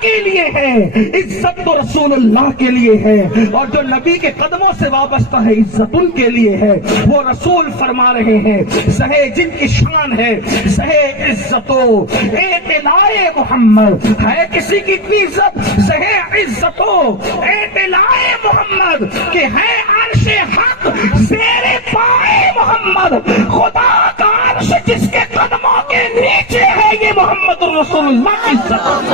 کے لیے ہے، عزت تو رسول اللہ کے لیے ہے، اور جو نبی کے قدموں سے وابستہ ہے عزت ان کے لیے ہے۔ وہ رسول فرما رہے ہیں سہے جن کی شان ہے سہے عزتو اعتلاء محمد، ہے کسی کی اتنی عزت سہے عزتو اعتلاء محمد کہ ہے عرش حق زیر پائے محمد، خدا کا عرش جس کے قدموں کے نیچے ہے یہ محمد رسول اللہ کی عزت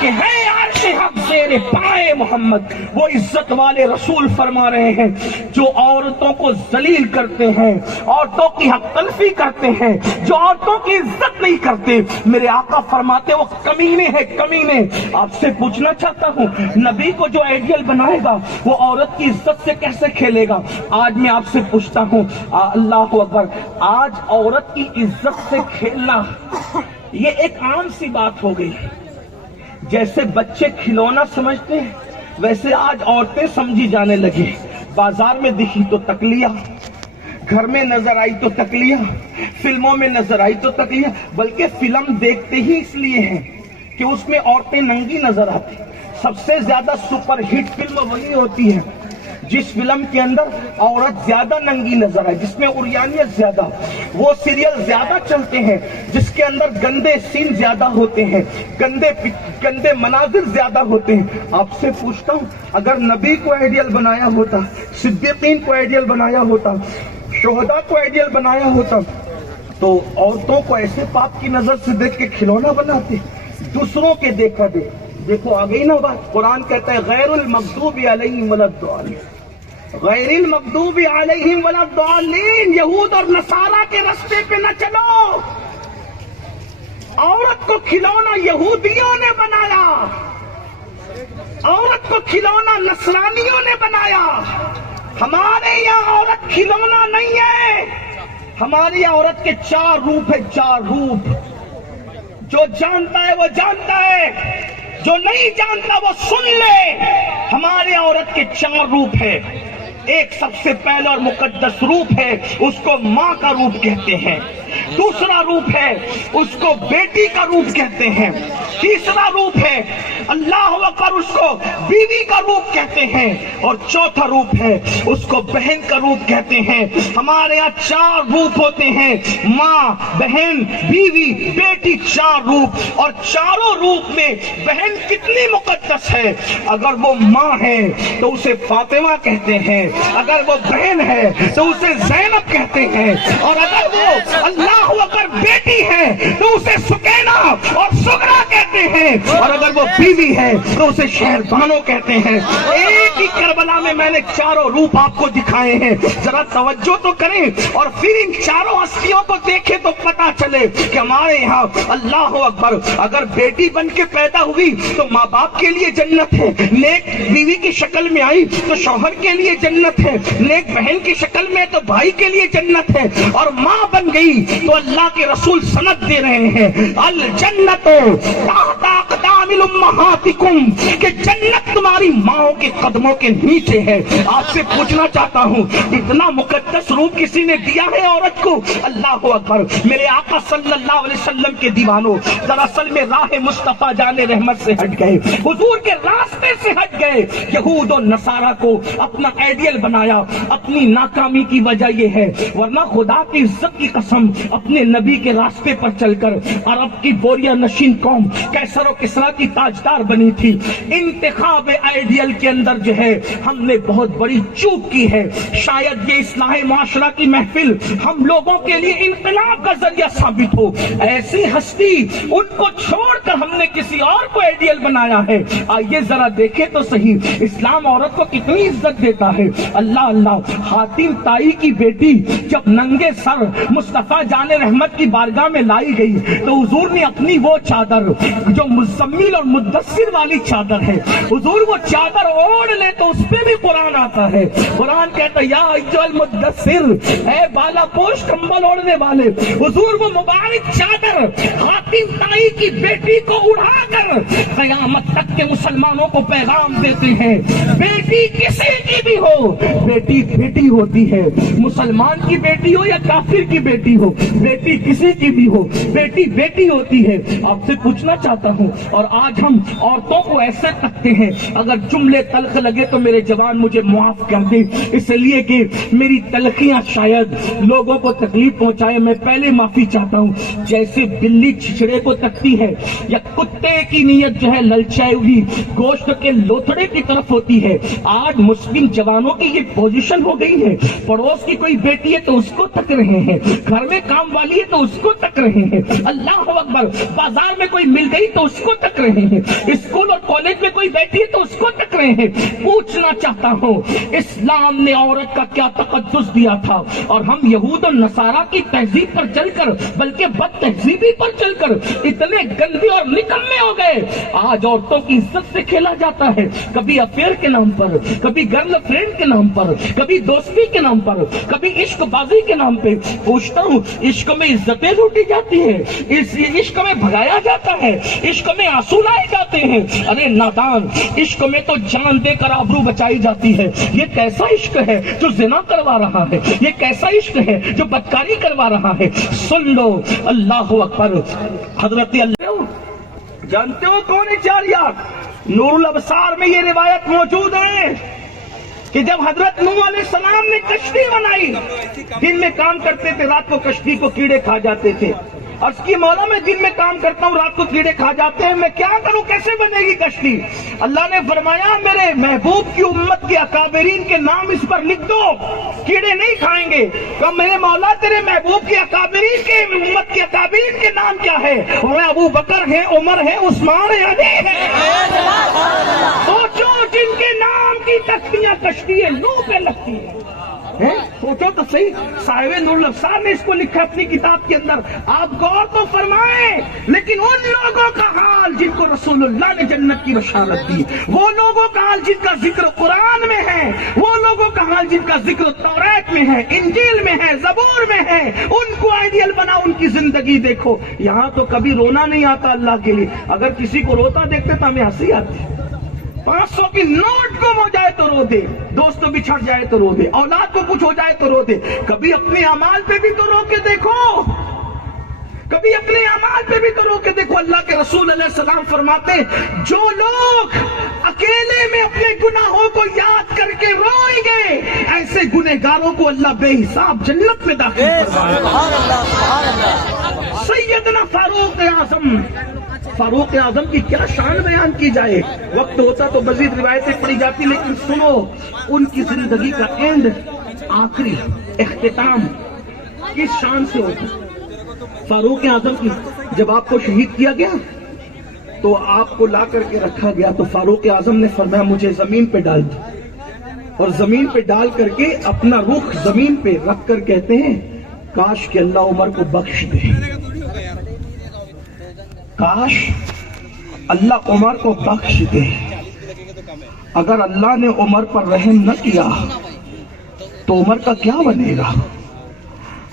کہ ہے عرش حق زیر پائے محمد۔ وہ عزت والے رسول فرما رہے ہیں جو عورتوں کو ذلیل کرتے ہیں، عورتوں کی حق تلفی کرتے ہیں، جو عورتوں کی عزت نہیں کرتے، میرے آقا فرماتے وہ کمینے ہیں کمینے۔ آپ سے پوچھنا چاہتا ہوں نبی کو جو آئیڈیل بنائے گا وہ عورت کی عزت سے کیسے کھیلے گا؟ آج میں آپ سے پوچھتا ہوں اللہ اکبر، آج عورت کی عزت سے کھیلنا یہ ایک عام سی بات ہو گئی۔ جیسے بچے کھلونا سمجھتے ہیں ویسے آج عورتیں سمجھی جانے لگی۔ بازار میں دکھی تو تکلیہ، گھر میں نظر آئی تو تکلیہ، فلموں میں نظر آئی تو تکلیہ، بلکہ فلم دیکھتے ہی اس لیے ہیں کہ اس میں عورتیں ننگی نظر آتی۔ سب سے زیادہ سپر ہٹ فلم وہی ہوتی ہے جس فلم کے اندر عورت زیادہ ننگی نظر آئے، جس میں عریانیت زیادہ، وہ سیریل زیادہ چلتے ہیں جس کے اندر گندے سین زیادہ ہوتے ہیں، گندے مناظر زیادہ ہوتے ہیں۔ آپ سے پوچھتا ہوں اگر نبی کو آئیڈیل بنایا ہوتا، صدیقین کو آئیڈیل بنایا ہوتا، شہداء کو آئیڈیل بنایا ہوتا تو عورتوں کو ایسے پاپ کی نظر سے دیکھ کے کھلونا بناتے؟ دوسروں کے دیکھا دے، دیکھو آ گئی نا بات۔ قرآن کہتا ہے غیر المغضوب علیہم ولا الضالین، غیر المغضوب علیہم ولا الضالین، یہود اور نصارہ کے راستے پہ نہ چلو۔ عورت کو کھلونا یہودیوں نے بنایا، عورت کو کھلونا نصرانیوں نے بنایا۔ ہمارے یہاں عورت کھلونا نہیں ہے، ہماری یہاں عورت کے چار روپ ہے، چار روپ۔ جو جانتا ہے وہ جانتا ہے، جو نہیں جانتا وہ سن لے۔ ہمارے عورت کے چار روپ ہے۔ ایک سب سے پہلا اور مقدس روپ ہے، اس کو ماں کا روپ کہتے ہیں۔ دوسرا روپ ہے اس کو بیٹی کا روپ کہتے ہیں۔ تیسرا روپ ہے اللہ اکبر اس کو بیوی کا روپ کہتے ہیں، اور چوتھا روپ ہے اس کو بہن کا روپ کہتے ہیں۔ ہمارے یہاں چار روپ ہوتے ہیں، ماں، بہن، بیوی، بیٹی، چار روپ۔ اور چاروں روپ میں بہن کتنی مقدس ہے، اگر وہ ماں ہے تو اسے فاطمہ کہتے ہیں، اگر وہ بہن ہے تو اسے زینب کہتے ہیں، اور اگر وہ اللہ اکبر بیٹی ہے تو اسے سکینہ اور سغرا کہتے ہیں، اور اگر وہ بیوی ہے تو اسے شہربانو کہتے ہیں۔ ایک ہی کربلا میں نے چاروں روپ آپ کو دکھائے ہیں، ذرا توجہ تو کریں اور پھر ان چاروں ہستیوں کو دیکھیں تو پتا چلے کہ ہمارے یہاں اللہ اکبر اگر بیٹی بن کے پیدا ہوئی تو ماں باپ کے لیے جنت ہے، نیک بیوی کی شکل میں آئی تو شوہر کے لیے جنت ہے، نیک بہن کی شکل میں تو بھائی کے لیے جنت ہے، اور ماں بن گئی تو اللہ کے رسول سند دے رہے ہیں الجنت تحت اقدام الامہاتکم، کہ جنت تمہاری ماں کے قدموں کے نیچے ہے۔ آپ سے پوچھنا چاہتا ہوں اتنا مقدس روپ کسی نے دیا ہے عورت کو؟ اللہ اکبر۔ میرے آقا صلی اللہ علیہ وسلم کے دیوانوں دراصل میں راہ مصطفیٰ جان رحمت سے ہٹ گئے، حضور کے راستے سے ہٹ گئے، یہود اور نصارہ کو اپنا آئیڈیل بنایا۔ اپنی ناکامی کی وجہ یہ ہے، ورنہ خدا کی عزت کی قسم اپنے نبی کے راستے پر چل کر عرب کی بوریہ نشین قوم کیسر و کسریٰ کی تاجدار بنی تھی۔ انتخاب آئیڈیل کے اندر جو ہے ہم نے بہت بڑی چوک کی ہے۔ شاید یہ اصلاح معاشرہ کی محفل ہم لوگوں کے لیے انقلاب کا ذریعہ ثابت ہو۔ ایسی ہستی ان کو چھوڑ کر ہم نے کسی اور کو آئیڈیل بنایا ہے۔ آئیے ذرا دیکھیں تو صحیح اسلام عورت کو کتنی عزت دیتا ہے۔ اللہ اللہ، حاتم طائی کی بیٹی جب ننگے سر مصطفیٰ جان رحمت کی بارگاہ میں لائی گئی تو حضور نے اپنی وہ چادر جو مزمل اور مدثر والی چادر ہے، حضور وہ چادر اوڑھ لے تو اس پہ بھی قرآن آتا ہے۔ قرآن کہتا ہے یا ایھا المدثر، اے بالا پوش کمبل اوڑھنے والے۔ حضور وہ مبارک چادر حاتم طائی کی بیٹی کو اڑا کر قیامت تک کے مسلمانوں کو پیغام دیتے ہیں، بیٹی کسی کی بھی ہو، بیٹی بیٹی ہوتی ہے، مسلمان کی بیٹی ہو یا کافر کی بیٹی ہو، بیٹی کسی کی بھی ہو، بیٹی بیٹی ہوتی ہے۔ آپ سے پوچھنا چاہتا ہوں، اور آج ہم عورتوں کو ایسے تکتے ہیں، اگر جملے تلخ لگے تو میرے جوان مجھے معاف کر دے، اس لیے کہ میری تلخیاں شاید لوگوں کو تکلیف پہنچائے، میں پہلے معافی چاہتا ہوں۔ جیسے بلی چھچڑے کو تکتی ہے یا کتے کی نیت جو ہے للچائی ہوئی گوشت کے لوتھڑے کی طرف ہوتی ہے، آج مسلم جوانوں کی یہ پوزیشن ہو گئی ہے۔ پڑوس کی کوئی بیٹی ہے تو اس کو تک رہے ہیں، گھر میں کام والی ہے تو اس کو تک رہے ہیں، اللہ اکبر، بازار میں کوئی مل گئی تو اس کو تک رہے ہیں، اسکول اور کالج میں کوئی بیٹھی ہے تو اس کو تک رہے ہیں۔ پوچھنا چاہتا ہوں، اسلام نے عورت کا کیا تقدس دیا تھا، اور ہم یہود اور نصارہ کی تہذیب پر چل کر بلکہ بد تہذیبی پر چل کر اتنے گندے اور نکمے ہو گئے۔ آج عورتوں کی عزت سے کھیلا جاتا ہے، کبھی افیئر کے نام پر، کبھی گرل فرینڈ کے نام پر، کبھی دوستی کے نام پر، کبھی عشق بازی کے نام پہ۔ پوچھتا ہوں، عشق میں عزتیں لوٹی جاتی ہے، اس عشق میں بھگایا جاتا ہے، عشق میں آنسو لائے جاتے ہیں۔ ارے نادان، عشق میں تو جان دے کر آبرو بچائی جاتی ہے۔ یہ کیسا عشق ہے جو زنا کروا رہا ہے؟ یہ کیسا عشق ہے جو بدکاری کروا رہا ہے؟ سن لو، اللہ اکبر، حضرت اللہ جانتے ہو کون ہے چاریہ؟ نور الابصار میں یہ روایت موجود ہے کہ جب حضرت نوح علیہ السلام نے کشتی بنائی، دن میں کام کرتے تھے، رات کو کشتی کو کیڑے کھا جاتے تھے۔ عرض کی مولا میں دن میں کام کرتا ہوں، رات کو کیڑے کھا جاتے ہیں، میں کیا کروں، کیسے بنے گی کشتی؟ اللہ نے فرمایا میرے محبوب کی امت کے اکابرین کے نام اس پر لکھ دو، کیڑے نہیں کھائیں گے۔ کہا میرے مولا تیرے محبوب کے اکابرین کے امت کے اکابرین کے نام کیا ہے؟ وہ ابو بکر ہے، عمر ہے، عثمان ہے، علی ہے۔ سوچو جن کے نام کی تختیاں کشتی نوح پہ لگتی ہے، سوچو تو صحیح، صاحب نور الابصار نے اس کو لکھا اپنی کتاب کے اندر۔ آپ غور تو فرمائیں، لیکن ان لوگوں کا حال جن کو رسول اللہ نے جنت کی بشارت دی، وہ لوگوں کا حال جن کا ذکر قرآن میں ہے، وہ لوگوں کا حال جن کا ذکر توریت میں ہے، انجیل میں ہے، زبور میں ہے، ان کو آئیڈیل بنا، ان کی زندگی دیکھو۔ یہاں تو کبھی رونا نہیں آتا اللہ کے لیے، اگر کسی کو روتا دیکھتے تو ہمیں ہنسی آتی۔ 500 کی نوٹ گم ہو جائے تو رو دے، دوست بچھڑ جائے تو رو دے، اولاد کو کچھ ہو جائے تو رو دے، کبھی اپنے اعمال پہ بھی تو رو کے دیکھو، کبھی اپنے اعمال پہ بھی تو رو کے دیکھو۔ اللہ کے رسول علیہ السلام فرماتے ہیں جو لوگ اکیلے میں اپنے گناہوں کو یاد کر کے روئیں گے، ایسے گنہگاروں کو اللہ بے حساب جنت میں داخل فرمائے۔ سیدنا فاروق اعظم کی کیا شان بیان کی جائے، وقت ہوتا تو مزید روایتیں پڑھی جاتی، لیکن سنو ان کی زندگی کا اینڈ، آخری اختتام کس شان سے ہوتا۔ فاروق اعظم کی جب آپ کو شہید کیا گیا تو آپ کو لا کر کے رکھا گیا، تو فاروق اعظم نے فرمایا مجھے زمین پہ ڈال دو، اور زمین پہ ڈال کر کے اپنا رخ زمین پہ رکھ کر کہتے ہیں کاش کہ اللہ عمر کو بخش دے، کاش اللہ عمر کو بخش دے۔ اگر اللہ نے عمر پر رحم نہ کیا تو عمر کا کیا بنے گا؟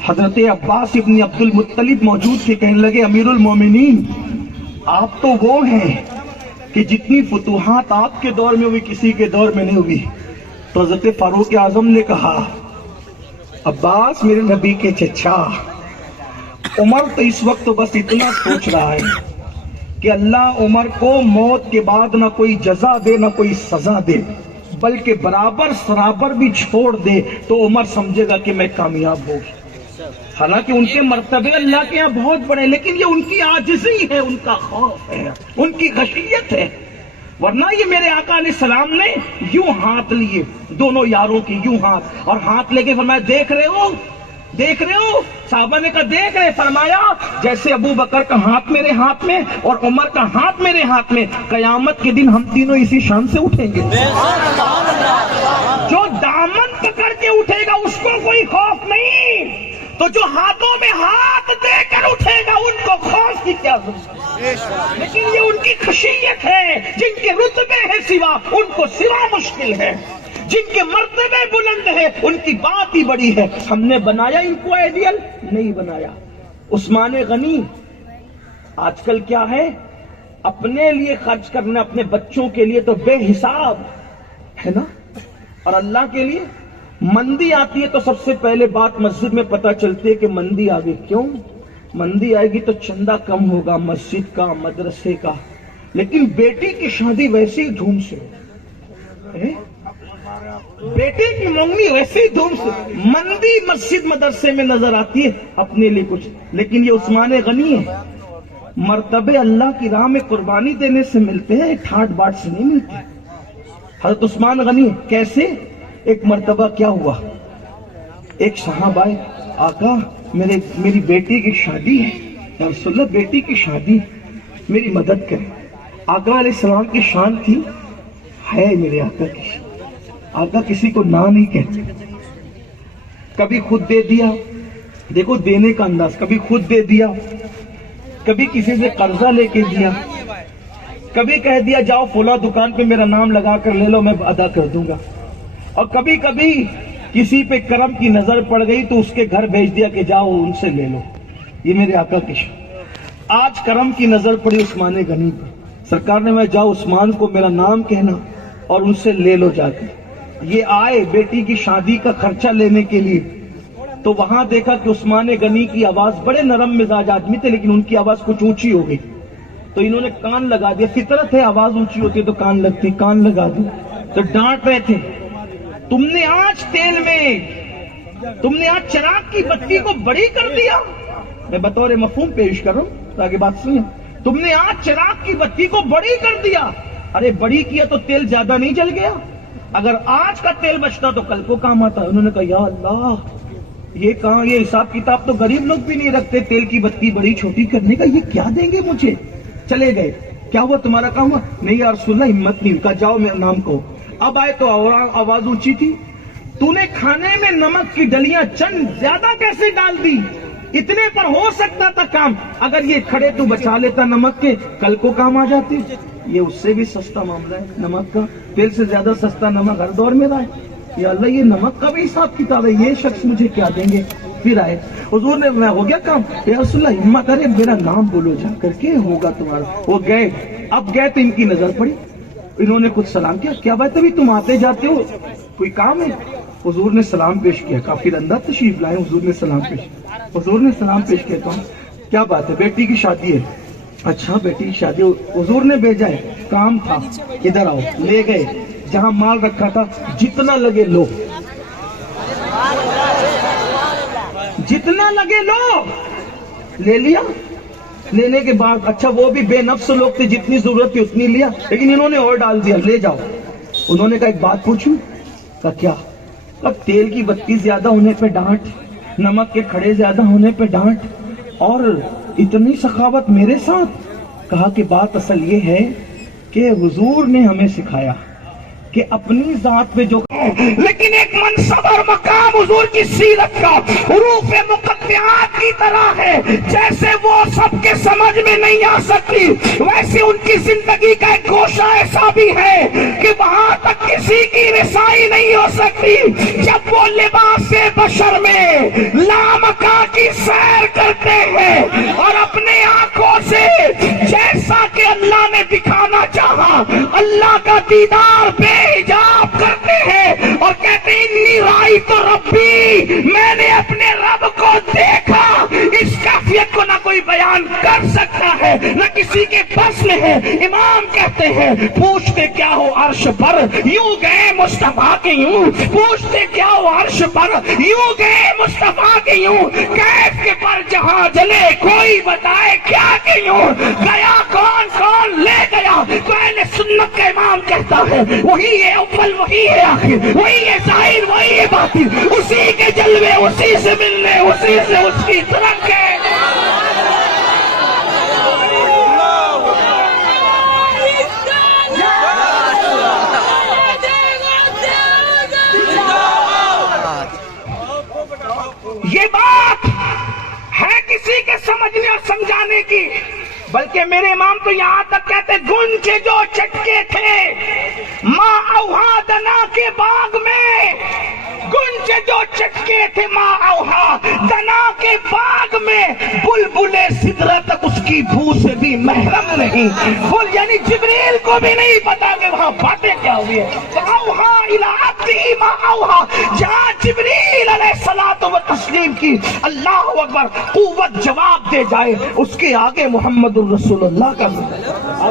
حضرت عباس ابن عبد المطلب موجود تھے، کہنے لگے امیر المومنین آپ تو وہ ہیں کہ جتنی فتوحات آپ کے دور میں ہوئی کسی کے دور میں نہیں ہوئی۔ تو حضرت فاروق اعظم نے کہا عباس میرے نبی کے چچا، عمر تو اس وقت تو بس اتنا سوچ رہا ہے کہ اللہ عمر کو موت کے بعد نہ کوئی جزا دے نہ کوئی سزا دے، بلکہ برابر سرابر بھی چھوڑ دے تو عمر سمجھے گا کہ میں کامیاب ہوں۔ حالانکہ ان کے مرتبے اللہ کے یہاں بہت بڑے، لیکن یہ ان کی عاجزی ہے، ان کا خوف ہے، ان کی خشیت ہے۔ ورنہ یہ میرے آقا علیہ السلام نے یوں ہاتھ لیے دونوں یاروں کی، یوں ہاتھ، اور ہاتھ لے کے فرمایا دیکھ رہے ہو، دیکھ رہے ہو؟ صحابہ نے کہا دیکھ رہے، فرمایا جیسے ابو بکر کا ہاتھ میرے ہاتھ میں اور عمر کا ہاتھ میرے ہاتھ میں، قیامت کے دن ہم تینوں اسی شان سے اٹھیں گے۔ جو دامن پکڑ کے اٹھے گا اس کو کوئی خوف نہیں، تو جو ہاتھوں میں ہاتھ دے کر اٹھے گا ان کو خوف کی کیا ضرورت؟ لیکن یہ ان کی خشیت ہے، جن کے رتبے ہیں سوا ان کو سوا مشکل ہے، جن کے مرتبے بلند ہیں ان کی بات ہی بڑی ہے۔ ہم نے بنایا ان کو آئیڈیل نہیں بنایا۔ عثمان غنی آج کل کیا ہے، اپنے لیے خرچ کرنا، اپنے بچوں کے لیے تو بے حساب ہے نا، اور اللہ کے لیے مندی آتی ہے تو سب سے پہلے بات مسجد میں پتہ چلتی ہے کہ مندی آ گئی۔ کیوں مندی آئے گی؟ تو چندہ کم ہوگا مسجد کا، مدرسے کا، لیکن بیٹی کی شادی ویسی دھوم سے، بیٹے کی منگنی ویسے دھوم سے، مندی مسجد مدرسے میں نظر آتی ہے اپنے لیے کچھ، لیکن یہ عثمان غنی ہے، مرتبے اللہ کی راہ میں قربانی دینے سے ملتے ہیں، ٹھاٹ باٹ سے نہیں ملتے۔ حضرت عثمان غنی کیسے؟ ایک مرتبہ کیا ہوا، ایک صحابہ آئے، آقا میری بیٹی کی شادی ہے، یا رسول اللہ بیٹی کی شادی میری مدد کریں۔ آقا علیہ السلام کی شان تھی، ہے میرے آقا کی شان، آقا کسی کو نہ نہیں کہتے، کبھی خود دے دیا، دیکھو دینے کا انداز، کبھی خود دے دیا، کبھی کسی سے قرضہ لے کے دیا، کبھی کہہ دیا جاؤ فلاں دکان پہ میرا نام لگا کر لے لو میں ادا کر دوں گا، اور کبھی کبھی کسی پہ کرم کی نظر پڑ گئی تو اس کے گھر بھیج دیا کہ جاؤ ان سے لے لو۔ یہ میرے آقا کی شان۔ آج کرم کی نظر پڑی عثمان غنی پر، سرکار نے میں جاؤ عثمان کو میرا نام کہنا اور ان سے لے لو جا کر۔ یہ آئے بیٹی کی شادی کا خرچہ لینے کے لیے، تو وہاں دیکھا کہ عثمان غنی کی آواز، بڑے نرم مزاج آدمی تھے لیکن ان کی آواز کچھ اونچی ہو گئی، تو انہوں نے کان لگا دیا، فطرت ہے آواز اونچی ہوتی ہے تو کان لگتی، کان لگا دی، تو ڈانٹ رہے تھے، تم نے آج تیل میں، تم نے آج چراغ کی بتی کو بڑی کر دیا۔ میں بطور مفہوم پیش کروں تاکہ بات سنیں، تم نے آج چراغ کی بتی کو بڑی کر دیا۔ ارے بڑی کیا تو تیل زیادہ نہیں جل گیا؟ اگر آج کا تیل بچتا تو کل کو کام آتا۔ انہوں نے کہا یا اللہ، یہ کہاں، یہ حساب کتاب تو غریب لوگ بھی نہیں رکھتے، تیل کی بتی بڑی چھوٹی کرنے کا، یہ کیا دیں گے مجھے؟ چلے گئے۔ کیا ہوا تمہارا کام ہوا؟ نہیں یا رسول اللہ ہمت نہیں، کہا جاؤ میرا نام کہو۔ اب آئے تو آواز اونچی تھی، تو نے کھانے میں نمک کی ڈلیاں چند زیادہ کیسے ڈال دی؟ اتنے پر ہو سکتا تھا کام، اگر یہ کھڑے تو بچا لیتا نمک کے، کل کو کام آ جاتے۔ یہ اس سے بھی سستا معاملہ ہے نمک کا، تیل سے زیادہ سستا نمک ہر دور میں رہا ہے۔ یا اللہ یہ نمک کا بھی حساب کتاب ہے، یہ شخص مجھے کیا دیں گے؟ پھر آئے حضور نے، میں ہو گیا کام، یا رسول اللہ ہمت کرے میرا نام بولو جا کر کے ہوگا تمہارا۔ وہ گئے، اب گئے تو ان کی نظر پڑی، انہوں نے کچھ سلام کیا، کیا بات ہے تم آتے جاتے ہو، کوئی کام ہے؟ حضور نے سلام پیش کیا، کافی اندر تشریف لائے، حضور نے سلام پیش، حضور نے سلام پیش کیا، تو کیا بات ہے؟ بیٹی کی شادی ہے۔ اچھا بیٹی کی شادی، حضور نے بھیجا ہے، کام تھا، ادھر آؤ۔ لے گئے جہاں مال رکھا تھا، جتنا لگے لو، جتنا لگے لو، لے لیا۔ لینے کے بعد اچھا وہ بھی بے نفس لوگ تھے، جتنی ضرورت تھی اتنی لیا، لیکن انہوں نے اور ڈال دیا، لے جاؤ۔ انہوں نے کہا ایک بات پوچھوں؟ کہا کیا؟ اب تیل کی بتی زیادہ ہونے پہ ڈانٹ، نمک کے کھڑے زیادہ ہونے پہ ڈانٹ، اور اتنی سخاوت میرے ساتھ؟ کہا کہ بات اصل یہ ہے کہ حضور نے ہمیں سکھایا کہ اپنی ذات پہ جو، لیکن ایک منصب اور مقام حضور کی سیرت کا حروف مقطعات کی طرح ہے، جیسے وہ سب کے سمجھ میں نہیں آ سکتی، ویسے ان کی زندگی کا ایک گوشہ ایسا بھی ہے کہ وہاں تک کسی کی رسائی نہیں ہو سکتی۔ جب وہ لباس بشر میں لامکاں کی سیر کرتے ہیں اور اپنے آنکھوں سے جیسا کہ اللہ نے دکھانا چاہا اللہ کا دیدار بے حجاب کرتے ہیں اور کہتے ہیں انی رأیت ربی، میں نے اپنے رب کو دیکھا۔ اس کیفیت کو نہ کوئی بیان کر سکتا ہے، نہ کسی کے بس میں ہے۔ امام کہتے ہیں پوچھتے کیا ہو عرش پر، یوں گئے مصطفیٰ کے یوں، پوچھتے کیا ہو عرش پر، یوں گئے مصطفیٰ کے یوں، کیف کے پر جہاں جلے کوئی بتائے کیا کہ یوں گیا کون کون لے گیا۔ تو اہل سنت کا امام کہتا ہے وہی ہے اول، وہی ہے آخر، وہی ہے ظاہر، وہی ہے باطن، اسی کے جلوے اسی سے ملنے، اسی سے اس کی طرف ہے۔ یہ بات ہے کسی کے سمجھنے اور سمجھانے کی، بلکہ میرے امام تو یہاں تک کہتے گنجے جو چٹکے تھے ماں اوہا دنا کے باغ میں، گنجے جو چٹکے تھے ماں اوہا دنا کے باغ میں، بلبل سدرت اس کی بو سے بھی محرم نہیں، بول یعنی جبریل کو بھی نہیں پتا کہ وہاں باتیں کیا ہوئی ہے۔ اوہا الی عبدہ ما اوہا، جہاں جبریل علیہ الصلوۃ والتسلیم کی اللہ اکبر قوت جواب دے جائے، اس کے آگے محمد الرسول اللہ کا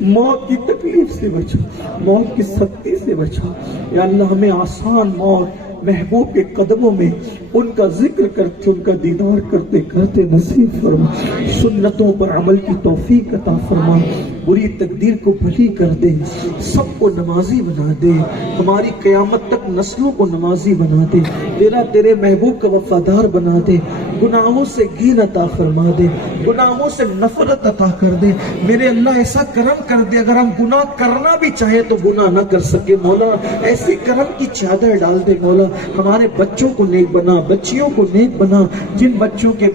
موت کی تکلیف سے بچا، موت کی سختی سے بچا۔ یا اللہ ہمیں آسان موت محبوب کے قدموں میں ان کا ذکر کرتے، ان کا دیدار کرتے کرتے نصیب فرما۔ سنتوں پر عمل کی توفیق عطا فرما، بری تقدیر کو بھلی کر دے، سب کو نمازی بنا دے، ہماری قیامت تک نسلوں کو نمازی بنا دے، تیرے محبوب کا وفادار بنا دے، گناہوں سے گھین عطا فرما دے، گناہوں سے نفرت عطا کر دے۔ میرے اللہ ایسا کرم کر دے، اگر ہم گناہ کرنا بھی چاہے تو گناہ نہ کر سکے مولا، ایسی کرم کی چادر ڈال دے مولا۔ ہمارے بچوں کو نیک بنا، بچیوں کو نیک بنا، جن بچوں کے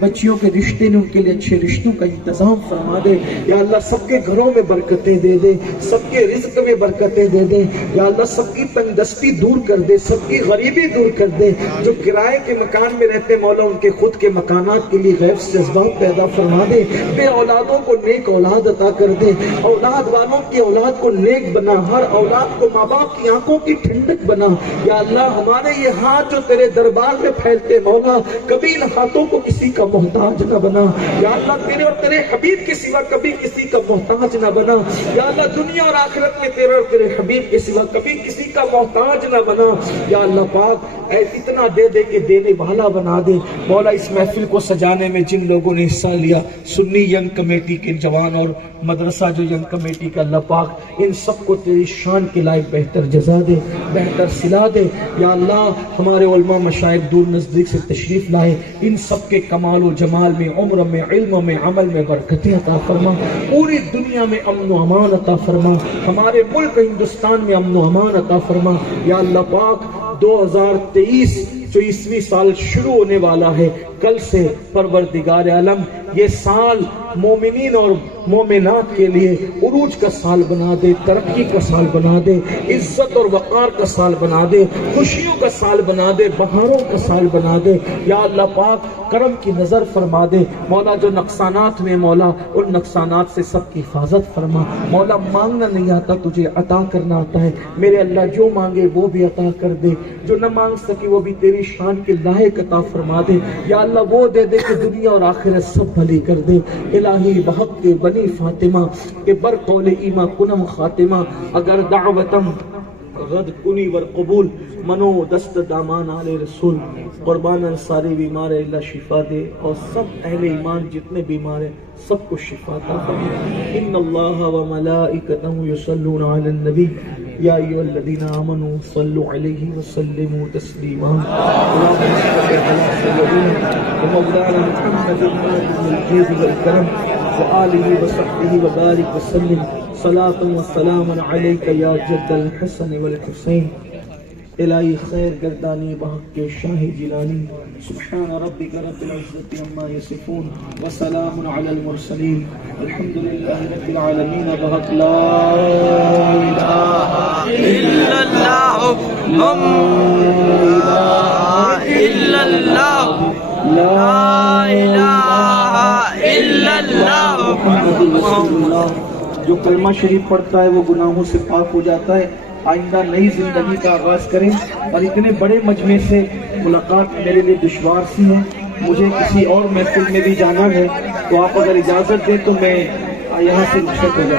رشتے نے ان کے لیے اچھے رشتوں کا انتظام فرما دے۔ یا اللہ سب کے گھروں میں برکتیں دے دے، سب کے رزق میں برکتیں دے دے۔ یا اللہ سب کی تنگ دستی دور کر دے، سب کی غریبی دور کر دے۔ جو کرائے کے مکان میں رہتے مولا ان کے خود کے مکانات کے لیے غیب سے اسباب پیدا فرما دے۔ بے اولادوں کو نیک اولاد عطا کر دے، اولاد والوں کی اولاد کو نیک بنا، ہر اولاد کو ماں باپ کی آنکھوں کی ٹھنڈک بنا۔ یا اللہ ہمارے یہ ہاتھ جو تیرے دربار میں پھیلتے مولا، کبھی ان ہاتھوں کو کسی کا محتاج نہ بنا۔ یا اللہ تیرے اور تیرے حبیب کے سوا کبھی کسی کا محتاج نہ بنا۔ یا اللہ دنیا اور آخرت میں تیرے اور تیرے حبیب کے سوا کبھی کسی کا محتاج نہ بنا۔ یا اللہ پاک اے اتنا دے دے کہ دینے والا بنا دے مولا۔ اس محفل کو سجانے میں جن لوگوں نے حصہ لیا، سنی ینگ کمیٹی کے جوان اور مدرسہ جو ینگ کمیٹی کا، اللہ پاک ان سب کو تیری شان کے لائق بہتر جزا دے، بہتر صلا دے۔ یا اللہ ہمارے علماء مشائخ دور نزدیک سے تشریف لائے، ان سب کے کمال و جمال میں، عمر میں، علم میں، عمل میں برکتیں عطا فرما۔ پوری دنیا میں امن و امان عطا فرما، ہمارے ملک ہندوستان میں امن و امان عطا فرما۔ یا اللہ پاک 2023 جو عیسوی سال شروع ہونے والا ہے، کل سے پروردگار عالم یہ سال مومنین اور مومنات کے لیے عروج کا سال بنا دے، ترقی کا سال بنا دے، عزت اور وقار کا سال بنا دے، خوشیوں کا سال بنا دے، بہاروں کا سال بنا دے۔ یا اللہ پاک کرم کی نظر فرما دے مولا، جو نقصانات میں مولا ان نقصانات سے سب کی حفاظت فرما مولا۔ مانگنا نہیں آتا تجھے، عطا کرنا آتا ہے میرے اللہ، جو مانگے وہ بھی عطا کر دے، جو نہ مانگ سکے وہ بھی تیری شان کے لائق عطا فرما دے۔ یا اللہ وہ دے دے کہ دنیا اور آخرت سب بھلی کر دے۔ الہی بحق کے بنی فاطمہ کے برقول ایمہ کنم خاتمہ، اگر دعوتم غد کنی ور قبول، منو دست دامان آل رسول، قربان انصاری بیمار اللہ شفا دے، اور سب اہل ایمان جتنے بیمار ہیں سب کو شفا عطا فرما۔ ان اللہ و ملائکتہ یصلون علی النبی یا ایھا الذین آمنوا صلوا علیہ وسلموا تسلیما۔ اللهم صل علی سیدنا ومولانا محمد الجود والکرم وآلہ وصحبہ وبارک وسلم، صلاۃ و سلام علیک یا جد الحسن والحسین۔ الہی خیر گردانی بحق کے شاہ جیلانی، سبحان ربک رب العزت عما یصفون وسلام علی المرسلین، الحمد للہ رب العالمین بحق لا الہ الا اللہ محمد الا اللہ، لا الہ الا اللہ محمد اللہ۔ جو کلمہ شریف پڑھتا ہے وہ گناہوں سے پاک ہو جاتا ہے، آئندہ نئی زندگی کا آغاز کریں۔ اور اتنے بڑے مجمع سے ملاقات میرے لیے دشوار سی ہے، مجھے کسی اور محفل میں بھی جانا ہے، تو آپ اگر اجازت دیں تو میں یہاں سے رخصت ہو جاؤں۔